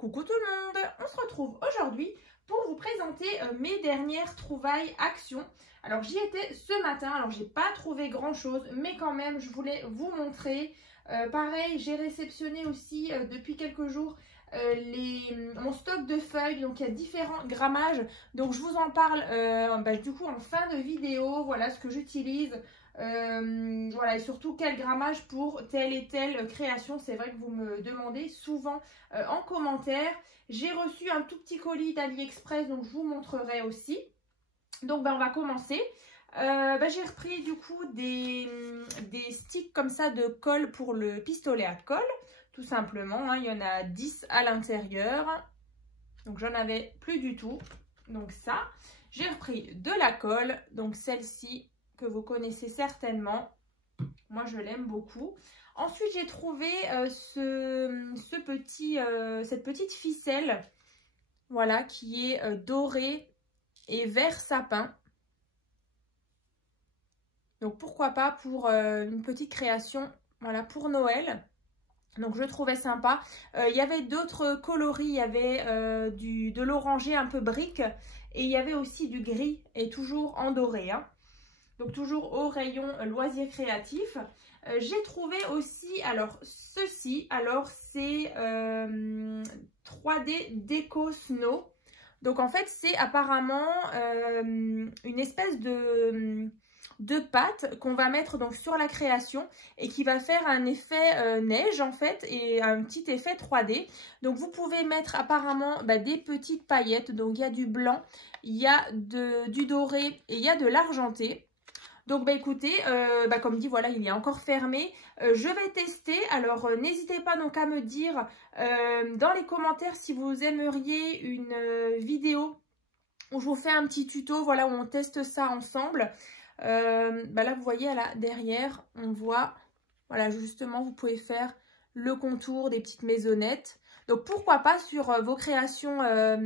Coucou tout le monde, on se retrouve aujourd'hui pour vous présenter mes dernières trouvailles actions. Alors j'y étais ce matin, alors j'ai pas trouvé grand chose, mais quand même je voulais vous montrer. Pareil, j'ai réceptionné aussi depuis quelques jours mon stock de feuilles, donc il y a différents grammages, donc je vous en parle du coup en fin de vidéo, voilà ce que j'utilise. Voilà, et surtout quel grammage pour telle et telle création. C'est vrai que vous me demandez souvent en commentaire. J'ai reçu un tout petit colis d'AliExpress, donc je vous montrerai aussi. Donc on va commencer. J'ai repris du coup des sticks comme ça de colle pour le pistolet à colle, tout simplement, hein. Il y en a 10 à l'intérieur, donc j'en avais plus du tout. Donc ça, j'ai repris de la colle, donc celle-ci que vous connaissez certainement. Moi, je l'aime beaucoup. Ensuite, j'ai trouvé cette petite ficelle, voilà, qui est dorée et vert sapin. Donc, pourquoi pas pour une petite création, voilà, pour Noël. Donc, je trouvais sympa. Il y avait d'autres coloris. Il y avait de l'orangé un peu brique. Et il y avait aussi du gris et toujours en doré, hein. Donc toujours au rayon loisirs créatifs. J'ai trouvé aussi, alors ceci, alors c'est 3D Déco Snow. Donc en fait c'est apparemment une espèce de pâte qu'on va mettre donc sur la création et qui va faire un effet neige en fait et un petit effet 3D. Donc vous pouvez mettre apparemment des petites paillettes. Donc il y a du blanc, il y a du doré et il y a de l'argenté. Donc écoutez, comme dit, voilà, il est encore fermé. Je vais tester. Alors n'hésitez pas donc à me dire dans les commentaires si vous aimeriez une vidéo où je vous fais un petit tuto, voilà, où on teste ça ensemble. Là vous voyez là derrière, on voit, voilà, justement vous pouvez faire le contour des petites maisonnettes. Donc pourquoi pas sur vos créations,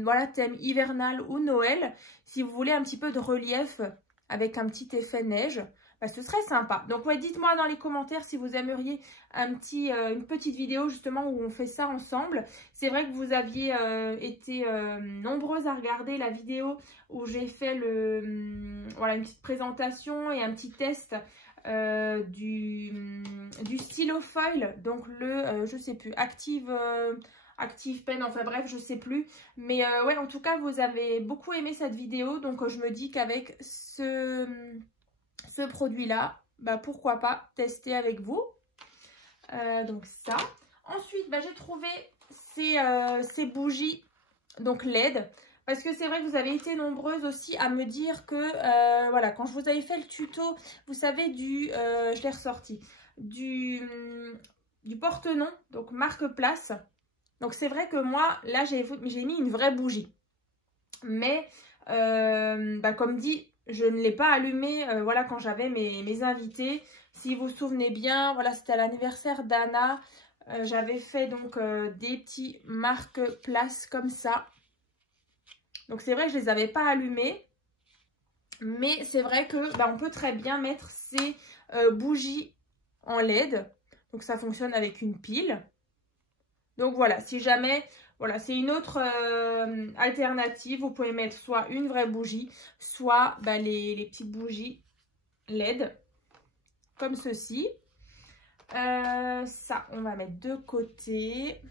voilà, thème hivernal ou Noël, si vous voulez un petit peu de relief avec un petit effet neige, ce serait sympa. Donc ouais, dites-moi dans les commentaires si vous aimeriez une petite vidéo justement où on fait ça ensemble. C'est vrai que vous aviez été nombreuses à regarder la vidéo où j'ai fait voilà, une petite présentation et un petit test du stylo foil, donc je sais plus, Active Pen, enfin bref, je sais plus. Mais ouais, en tout cas, vous avez beaucoup aimé cette vidéo. Donc, je me dis qu'avec ce produit-là, pourquoi pas tester avec vous. Donc, ça. Ensuite, j'ai trouvé ces bougies, donc LED. Parce que c'est vrai que vous avez été nombreuses aussi à me dire que, voilà, quand je vous avais fait le tuto, vous savez, je l'ai ressorti, du porte-nom, donc marque Place. Donc c'est vrai que moi, là, j'ai mis une vraie bougie. Mais, comme dit, je ne l'ai pas allumée voilà, quand j'avais mes invités. Si vous vous souvenez bien, voilà, c'était à l'anniversaire d'Anna. J'avais fait donc des petits marque-place comme ça. Donc c'est vrai que je ne les avais pas allumés. Mais c'est vrai que on peut très bien mettre ces bougies en LED. Donc ça fonctionne avec une pile. Donc voilà, si jamais, voilà, c'est une autre alternative, vous pouvez mettre soit une vraie bougie, soit les petites bougies LED, comme ceci. Ça, on va mettre de côté.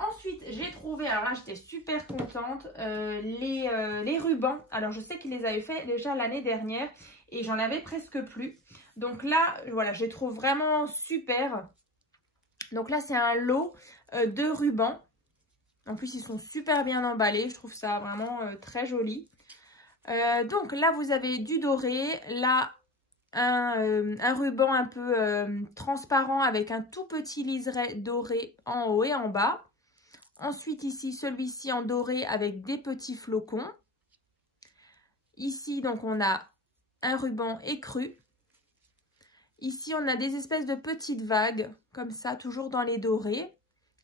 Ensuite, j'ai trouvé, alors là, j'étais super contente, les rubans. Alors, je sais qu'ils les avaient fait déjà l'année dernière et j'en avais presque plus. Donc là, voilà, je les trouve vraiment super. Donc là, c'est un lot de rubans. En plus, ils sont super bien emballés. Je trouve ça vraiment très joli. Donc là, vous avez du doré. Là, un ruban un peu transparent avec un tout petit liseré doré en haut et en bas. Ensuite, ici, celui-ci en doré avec des petits flocons. Ici, donc, on a un ruban écru. Ici, on a des espèces de petites vagues, comme ça, toujours dans les dorés.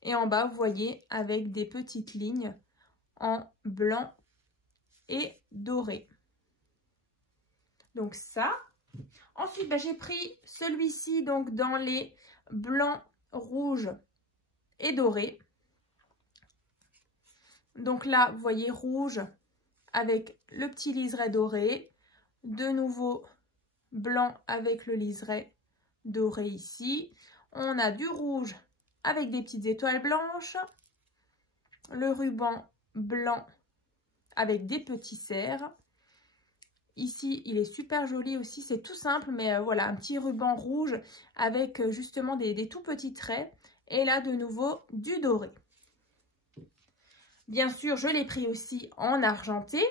Et en bas, vous voyez, avec des petites lignes en blanc et doré. Donc ça. Ensuite, j'ai pris celui-ci donc dans les blancs, rouges et dorés. Donc là, vous voyez rouge avec le petit liseré doré. De nouveau blanc avec le liseré doré ici. On a du rouge avec des petites étoiles blanches. Le ruban blanc avec des petits cerfs. Ici, il est super joli aussi. C'est tout simple, mais voilà, un petit ruban rouge avec justement des tout petits traits. Et là, de nouveau, du doré. Bien sûr, je l'ai pris aussi en argenté.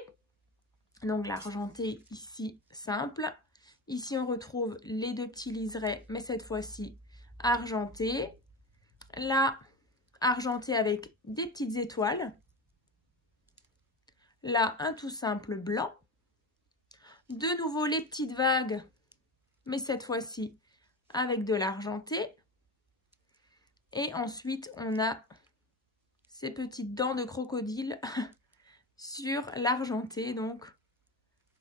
Donc, l'argenté ici, simple. Ici, on retrouve les deux petits liserés, mais cette fois-ci, argenté. Là, argenté avec des petites étoiles. Là, un tout simple blanc. De nouveau, les petites vagues, mais cette fois-ci, avec de l'argenté. Et ensuite, on a ces petites dents de crocodile sur l'argenté, donc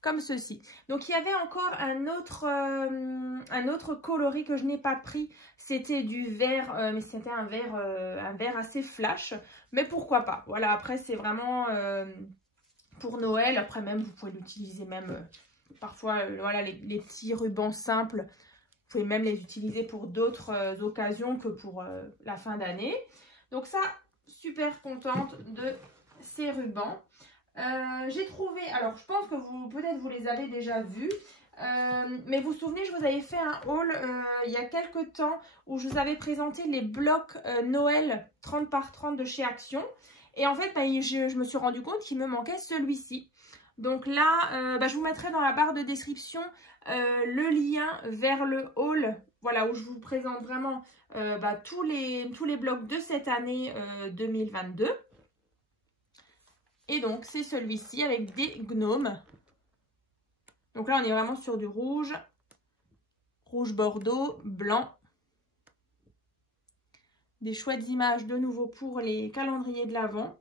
comme ceci. Donc il y avait encore un autre coloris que je n'ai pas pris, c'était du vert, mais c'était un vert assez flash, mais pourquoi pas. Voilà, après c'est vraiment pour Noël. Après même vous pouvez l'utiliser même parfois, voilà, les petits rubans simples, vous pouvez même les utiliser pour d'autres occasions que pour la fin d'année. Donc ça, super contente de ces rubans. J'ai trouvé, alors je pense que peut-être vous les avez déjà vus, mais vous vous souvenez, je vous avais fait un haul il y a quelques temps où je vous avais présenté les blocs Noël 30 par 30 de chez Action. Et en fait, je me suis rendu compte qu'il me manquait celui-ci. Donc là, je vous mettrai dans la barre de description le lien vers le haul, voilà, où je vous présente vraiment tous les blocs de cette année 2022. Et donc, c'est celui-ci avec des gnomes. Donc là, on est vraiment sur du rouge, rouge bordeaux, blanc. Des chouettes images de nouveau pour les calendriers de l'Avent.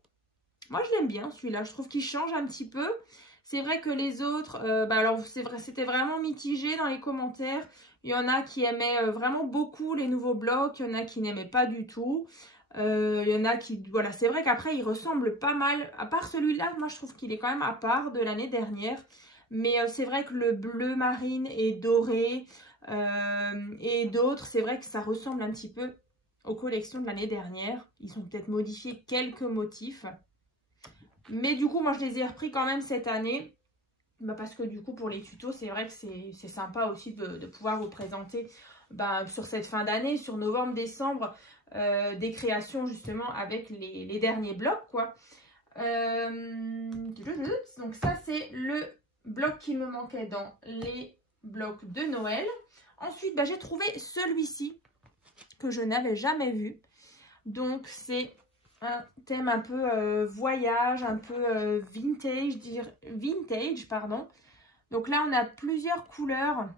Moi, je l'aime bien celui-là. Je trouve qu'il change un petit peu. C'est vrai que les autres, alors c'est vrai, c'était vraiment mitigé dans les commentaires. Il y en a qui aimaient vraiment beaucoup les nouveaux blocs. Il y en a qui n'aimaient pas du tout. Il y en a qui, voilà, c'est vrai qu'après, ils ressemblent pas mal. À part celui-là, moi, je trouve qu'il est quand même à part de l'année dernière. Mais c'est vrai que le bleu marine et doré et d'autres, c'est vrai que ça ressemble un petit peu aux collections de l'année dernière. Ils ont peut-être modifié quelques motifs. Mais du coup, moi, je les ai repris quand même cette année. Parce que du coup, pour les tutos, c'est vrai que c'est sympa aussi de pouvoir vous présenter sur cette fin d'année, sur novembre, décembre, des créations justement avec les derniers blocs, quoi. Donc ça, c'est le bloc qui me manquait dans les blocs de Noël. Ensuite, j'ai trouvé celui-ci que je n'avais jamais vu. Donc, c'est un thème un peu voyage, un peu vintage, pardon. Donc là, on a plusieurs couleurs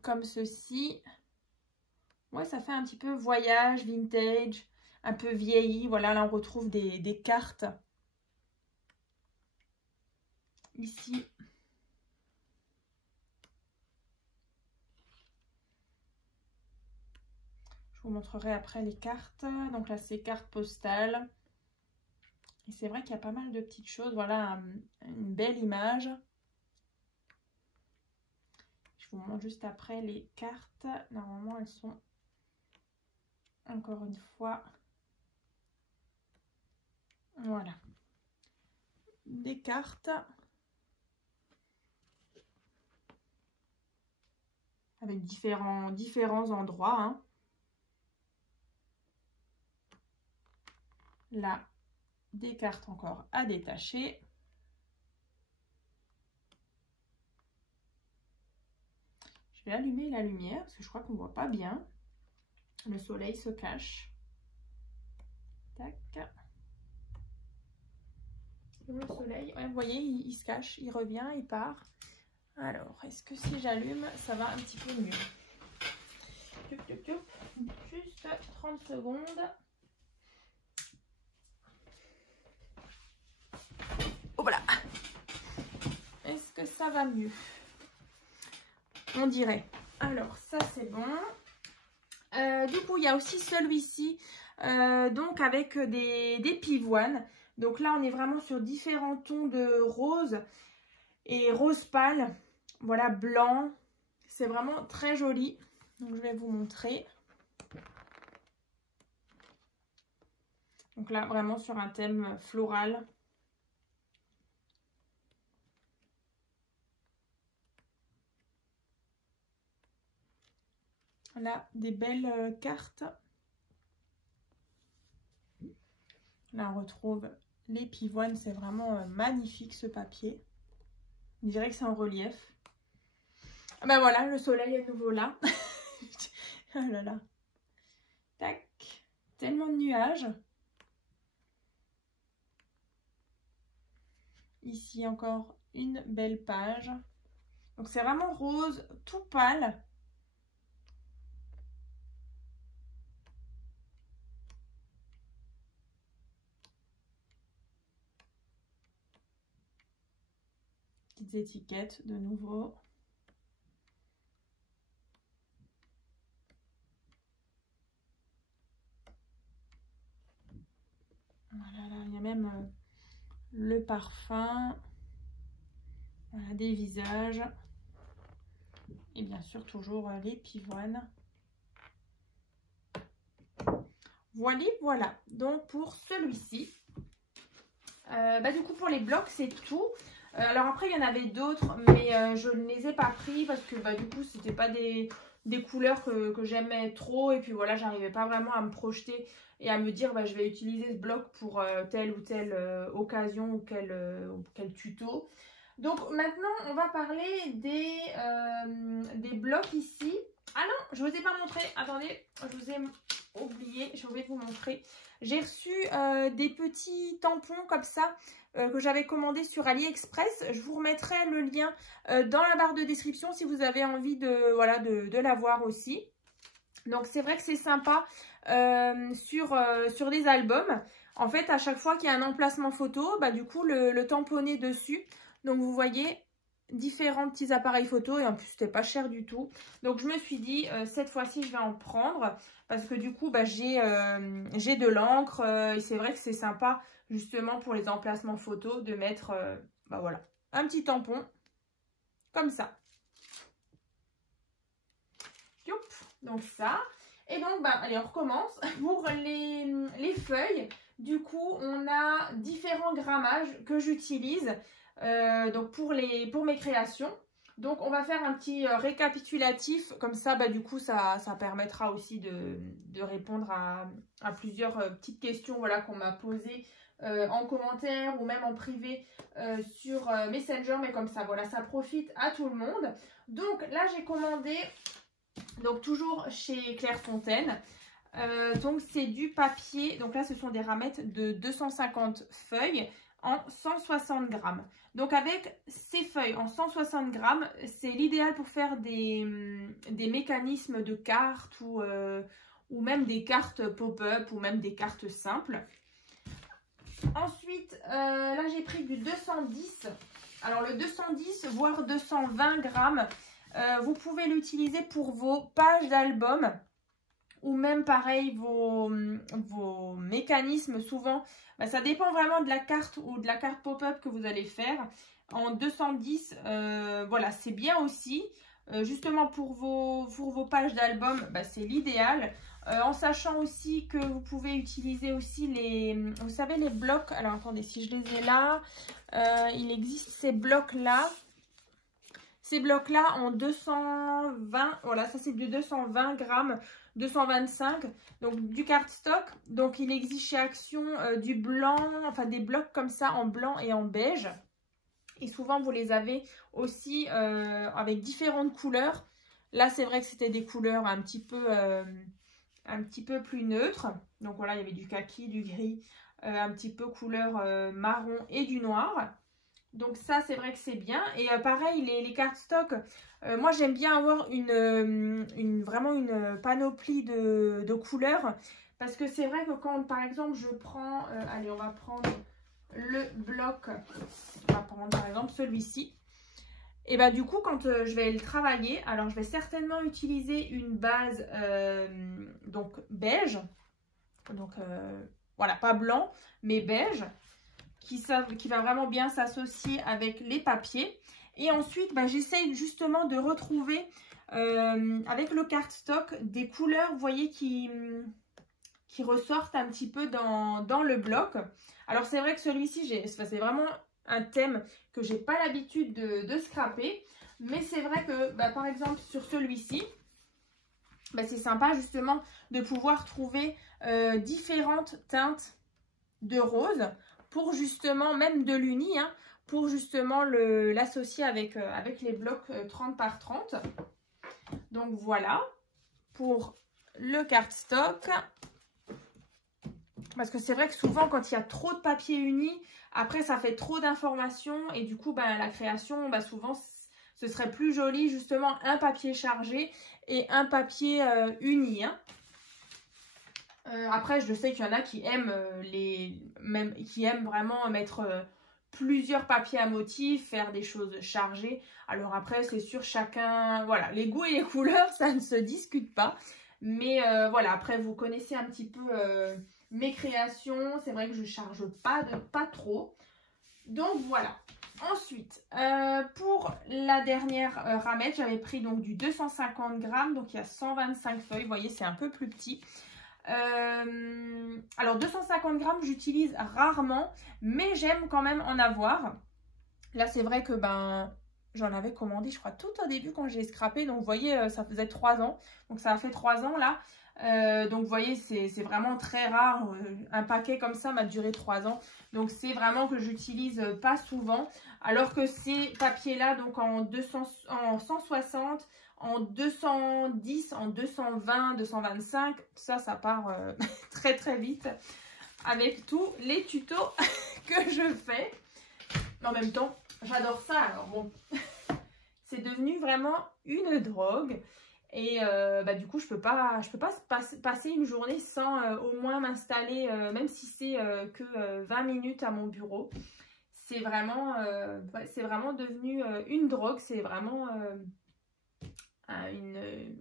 comme ceci. Ouais, ça fait un petit peu voyage, vintage, un peu vieilli. Voilà, là, on retrouve des cartes. Ici. Je vous montrerai après les cartes. Donc là, c'est cartes postales. Et c'est vrai qu'il y a pas mal de petites choses. Voilà, une belle image. Je vous montre juste après les cartes. Normalement, elles sont, encore une fois, voilà, des cartes avec différents endroits, hein. Là, des cartes encore à détacher. Je vais allumer la lumière parce que je crois qu'on ne voit pas bien. Le soleil se cache. Tac. Le soleil, ouais, vous voyez, il se cache, il revient, il part. Alors, est-ce que si j'allume, ça va un petit peu mieux? Juste 30 secondes. Oh, voilà. Est-ce que ça va mieux? On dirait. Alors, ça, c'est bon. Du coup, il y a aussi celui-ci, donc avec des pivoines. Donc là, on est vraiment sur différents tons de rose et rose pâle. Voilà, blanc. C'est vraiment très joli. Donc, je vais vous montrer. Donc là, vraiment sur un thème floral. Là, des belles cartes. Là, on retrouve les pivoines. C'est vraiment magnifique ce papier. On dirait que c'est en relief. Ben voilà, le soleil est à nouveau là. Oh là là. Tac. Tellement de nuages. Ici encore une belle page. Donc c'est vraiment rose, tout pâle. Petites étiquettes de nouveau. Voilà, là, il y a même le parfum. Voilà, des visages. Et bien sûr, toujours les pivoines. Voilà. Donc, pour celui-ci, du coup, pour les blocs, c'est tout. Alors après, il y en avait d'autres, mais je ne les ai pas pris parce que du coup, c'était pas des couleurs que j'aimais trop. Et puis voilà, j'arrivais pas vraiment à me projeter et à me dire, je vais utiliser ce bloc pour telle ou telle occasion ou quel tuto. Donc maintenant, on va parler des blocs ici. Ah non, je ne vous ai pas montré. Attendez, je vous ai oublié. Je vais vous montrer. J'ai reçu des petits tampons comme ça que j'avais commandé sur AliExpress. Je vous remettrai le lien dans la barre de description si vous avez envie de l'avoir aussi. Donc c'est vrai que c'est sympa sur des albums. En fait, à chaque fois qu'il y a un emplacement photo, du coup le tamponner dessus. Donc vous voyez différents petits appareils photo et en plus c'était pas cher du tout. Donc je me suis dit cette fois-ci je vais en prendre parce que du coup j'ai de l'encre et c'est vrai que c'est sympa justement pour les emplacements photos de mettre voilà, un petit tampon comme ça. Youp, donc ça. Et donc allez, on recommence pour les feuilles. Du coup on a différents grammages que j'utilise. Donc pour mes créations. Donc on va faire un petit récapitulatif, comme ça du coup ça permettra aussi de répondre à plusieurs petites questions qu'on m'a posées en commentaire ou même en privé sur Messenger, mais comme ça voilà, ça profite à tout le monde. Donc là j'ai commandé, donc toujours chez Clairefontaine. Donc c'est du papier, donc là ce sont des ramettes de 250 feuilles en 160 grammes. Donc avec ces feuilles en 160 grammes, c'est l'idéal pour faire des mécanismes de cartes ou même des cartes pop-up ou même des cartes simples. Ensuite, là j'ai pris du 210. Alors le 210 voire 220 grammes, vous pouvez l'utiliser pour vos pages d'album. Ou même pareil, vos mécanismes, souvent, ça dépend vraiment de la carte ou de la carte pop-up que vous allez faire. En 210, voilà, c'est bien aussi. Justement pour vos pages d'album, c'est l'idéal. En sachant aussi que vous pouvez utiliser aussi vous savez, les blocs. Alors attendez, si je les ai là, il existe ces blocs-là. Ces blocs-là en 220, voilà, ça c'est du 220 grammes, 225, donc du cardstock. Donc il existe chez Action du blanc, enfin des blocs comme ça en blanc et en beige. Et souvent vous les avez aussi avec différentes couleurs. Là c'est vrai que c'était des couleurs un petit peu plus neutres. Donc voilà, il y avait du kaki, du gris, un petit peu couleur marron et du noir. Donc ça, c'est vrai que c'est bien. Et pareil, les cardstock, moi j'aime bien avoir vraiment une panoplie de couleurs. Parce que c'est vrai que quand, par exemple, je prends... allez, on va prendre le bloc. On va prendre, par exemple, celui-ci. Et bah du coup, quand je vais le travailler, alors je vais certainement utiliser une base donc beige. Donc voilà, pas blanc, mais beige, qui va vraiment bien s'associer avec les papiers. Et ensuite, bah, j'essaye justement de retrouver avec le cardstock des couleurs, vous voyez, qui ressortent un petit peu dans le bloc. Alors c'est vrai que celui-ci, c'est vraiment un thème que j'ai pas l'habitude de scraper. Mais c'est vrai que, bah, par exemple, sur celui-ci, bah, c'est sympa justement de pouvoir trouver différentes teintes de rose pour justement, même de l'uni, hein, pour justement l'associer avec les blocs 30 par 30. Donc voilà pour le cardstock. Parce que c'est vrai que souvent quand il y a trop de papier uni, après ça fait trop d'informations et du coup ben, la création, ben, souvent ce serait plus joli justement un papier chargé et un papier uni. Hein. Après je sais qu'il y en a qui aiment qui aiment vraiment mettre plusieurs papiers à motifs, faire des choses chargées. Alors après c'est sûr chacun, voilà, les goûts et les couleurs ça ne se discute pas. Mais voilà, après vous connaissez un petit peu mes créations, c'est vrai que je ne charge pas trop. Donc voilà. Ensuite, pour la dernière ramette, j'avais pris donc du 250 grammes, donc il y a 125 feuilles, vous voyez c'est un peu plus petit. Alors 250 grammes j'utilise rarement, mais j'aime quand même en avoir. Là c'est vrai que ben j'en avais commandé je crois tout au début quand j'ai scrappé, donc vous voyez ça faisait 3 ans, donc ça a fait 3 ans là. Donc vous voyez c'est vraiment très rare, un paquet comme ça m'a duré 3 ans, donc c'est vraiment que j'utilise pas souvent, alors que ces papiers là donc en 160, en 210, en 220, 225, ça part très très vite avec tous les tutos que je fais. Mais en même temps j'adore ça, alors bon c'est devenu vraiment une drogue. Et bah, du coup, je peux pas passer une journée sans au moins m'installer, même si c'est que 20 minutes à mon bureau. C'est vraiment devenu une drogue. C'est vraiment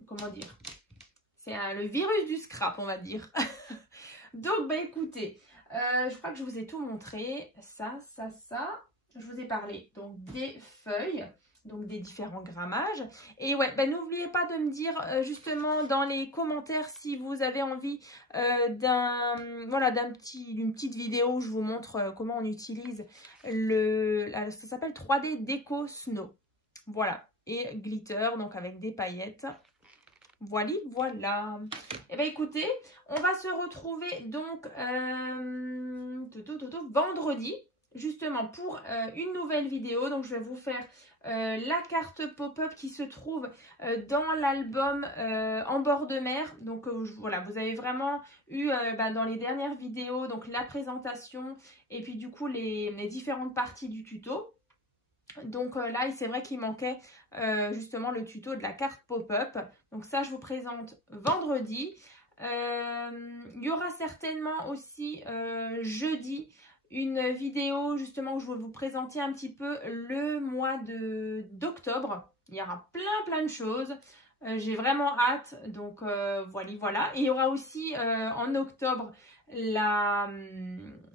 comment dire? C'est le virus du scrap, on va dire. Donc, bah écoutez, je crois que je vous ai tout montré. Ça. Je vous ai parlé donc des feuilles. Donc des différents grammages. Et ouais, ben, n'oubliez pas de me dire justement dans les commentaires si vous avez envie d'une petite vidéo où je vous montre comment on utilise ça s'appelle 3D Déco Snow. Voilà. Et glitter, donc avec des paillettes. Voilà. Et ben écoutez, on va se retrouver donc vendredi. Justement pour une nouvelle vidéo, donc je vais vous faire la carte pop-up qui se trouve dans l'album En bord de mer. Donc voilà, vous avez vraiment eu dans les dernières vidéos donc la présentation et puis du coup les différentes parties du tuto. Donc là c'est vrai qu'il manquait justement le tuto de la carte pop-up. Donc ça je vous présente vendredi. Il y aura certainement aussi jeudi une vidéo justement où je vais vous présenter un petit peu le mois d'octobre. Il y aura plein de choses. J'ai vraiment hâte. Donc voilà. Et il y aura aussi en octobre il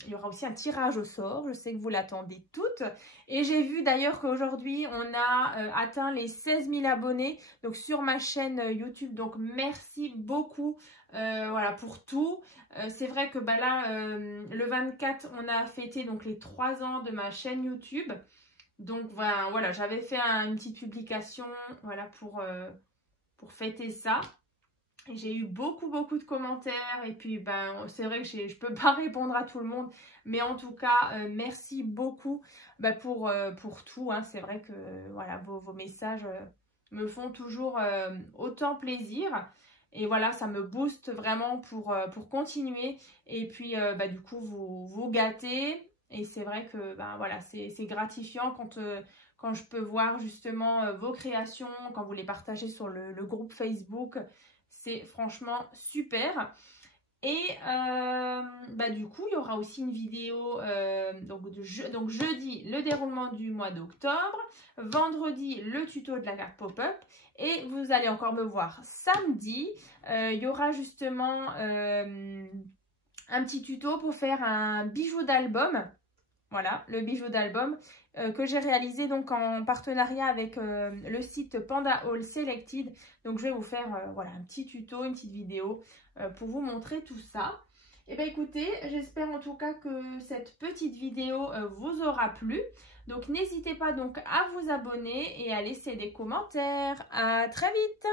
y aura aussi un tirage au sort. Je sais que vous l'attendez toutes. Et j'ai vu d'ailleurs qu'aujourd'hui on a atteint les 16 000 abonnés donc sur ma chaîne YouTube. Donc merci beaucoup voilà, pour tout. C'est vrai que bah, là, le 24, on a fêté donc, les 3 ans de ma chaîne YouTube. Donc voilà, j'avais fait une petite publication voilà, pour fêter ça. J'ai eu beaucoup de commentaires et puis ben, c'est vrai que je ne peux pas répondre à tout le monde. Mais en tout cas, merci beaucoup pour tout. Hein. C'est vrai que voilà, vos messages me font toujours autant plaisir. Et voilà, ça me booste vraiment pour continuer. Et puis, du coup, vous gâtez. Et c'est vrai que voilà, c'est gratifiant quand je peux voir justement vos créations, quand vous les partagez sur le groupe Facebook. C'est franchement super. Et du coup, il y aura aussi une vidéo, donc jeudi, le déroulement du mois d'octobre, vendredi, le tuto de la carte pop-up, et vous allez encore me voir samedi. Il y aura justement un petit tuto pour faire un bijou d'album. Voilà, le bijou d'album que j'ai réalisé donc en partenariat avec le site Panda Haul Selected. Donc je vais vous faire voilà, un petit tuto, une petite vidéo pour vous montrer tout ça. Et bien écoutez, j'espère en tout cas que cette petite vidéo vous aura plu. Donc n'hésitez pas donc à vous abonner et à laisser des commentaires. À très vite!